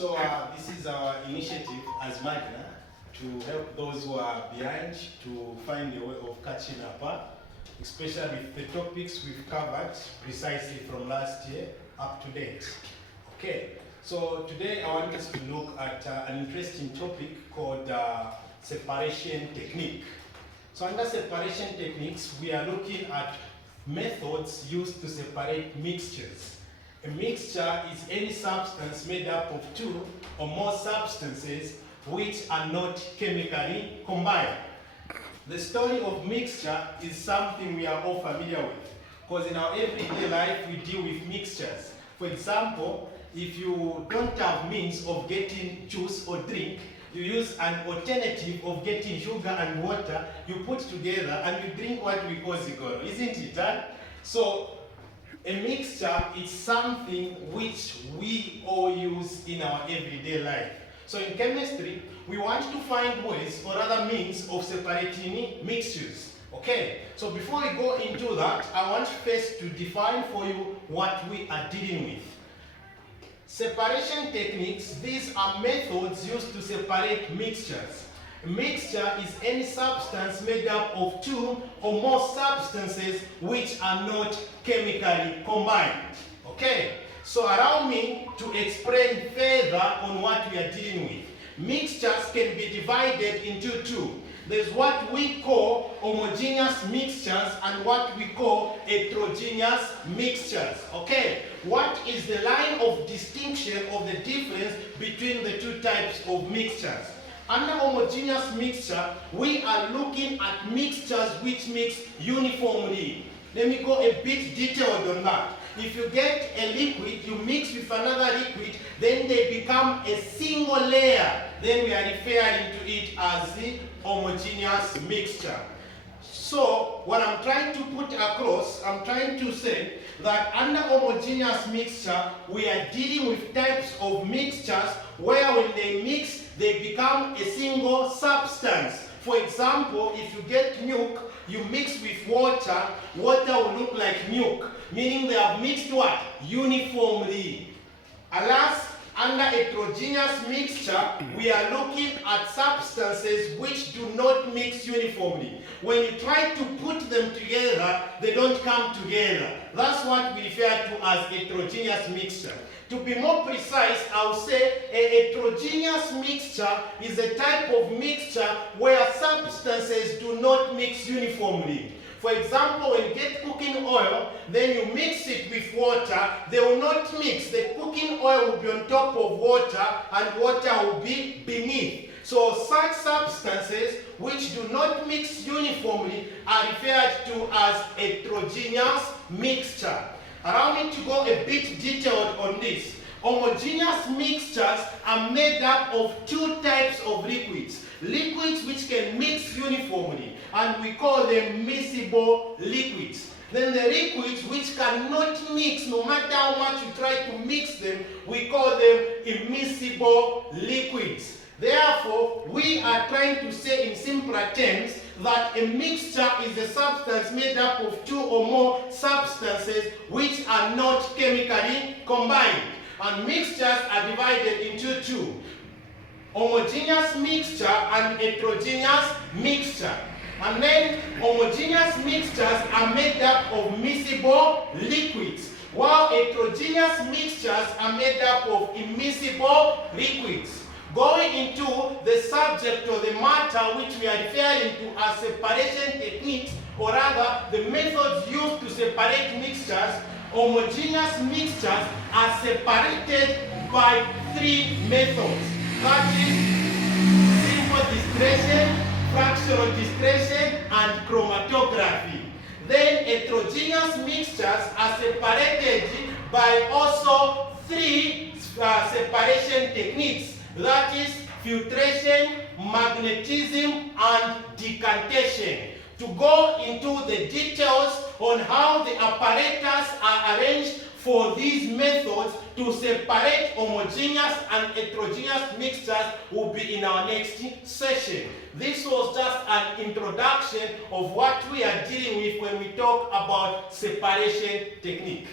This is our initiative as Magna to help those who are behind to find a way of catching up, especially with the topics we've covered precisely from last year up to date. Okay, so today I want us to look at an interesting topic called separation technique. So under separation techniques, we are looking at methods used to separate mixtures. A mixture is any substance made up of two or more substances which are not chemically combined. The story of mixture is something we are all familiar with, because in our everyday life we deal with mixtures. For example, if you don't have means of getting juice or drink, you use an alternative of getting sugar and water, you put together and you drink what we call zigoro, isn't it? Huh? So a mixture is something which we all use in our everyday life. So in chemistry, we want to find ways or other means of separating mixtures. Okay, so before we go into that, I want first to define for you what we are dealing with. Separation techniques, these are methods used to separate mixtures. A mixture is any substance made up of two or more substances which are not chemically combined. Okay, so allow me to explain further on what we are dealing with. Mixtures can be divided into two. There's what we call homogeneous mixtures and what we call heterogeneous mixtures. Okay, what is the line of distinction of the difference between the two types of mixtures? Under homogeneous mixture, we are looking at mixtures which mix uniformly. Let me go a bit detailed on that. If you get a liquid, you mix with another liquid, then they become a single layer. Then we are referring to it as the homogeneous mixture. So, what I'm trying to put across, I'm trying to say that under homogeneous mixture, we are dealing with types of mixtures where when they mix, they become a single substance. For example, if you get milk, you mix with water, water will look like milk, meaning they have mixed what? Uniformly. Alas, under heterogeneous mixture, we are looking at substances which do not mix uniformly. When you try to put them together, they don't come together. That's what we refer to as heterogeneous mixture. To be more precise, I'll say a heterogeneous mixture is a type of mixture where substances do not mix uniformly. For example, when you get cooking oil, then you mix it with water, they will not mix. The cooking oil will be on top of water and water will be beneath. So such substances which do not mix uniformly are referred to as heterogeneous mixture. Allow me to go a bit detailed on this. Homogeneous mixtures are made up of two types of liquids. Liquids which can mix uniformly, and we call them miscible liquids. Then the liquids which cannot mix, no matter how much you try to mix them, we call them immiscible liquids. Therefore, we are trying to say in simpler terms that a mixture is a substance made up of two or more substances which are not chemically combined. And mixtures are divided into two: homogeneous mixture and heterogeneous mixture. And then homogeneous mixtures are made up of miscible liquids, while heterogeneous mixtures are made up of immiscible liquids. Going into the subject or the matter which we are referring to as separation techniques, or rather the methods used to separate mixtures, homogeneous mixtures are separated by three methods. That is simple distillation, fractional distillation, and chromatography. Then heterogeneous mixtures are separated by also three separation techniques. That is filtration, magnetism, and decantation. To go into the details on how the apparatus are arranged for these methods to separate homogeneous and heterogeneous mixtures will be in our next session. This was just an introduction of what we are dealing with when we talk about separation technique.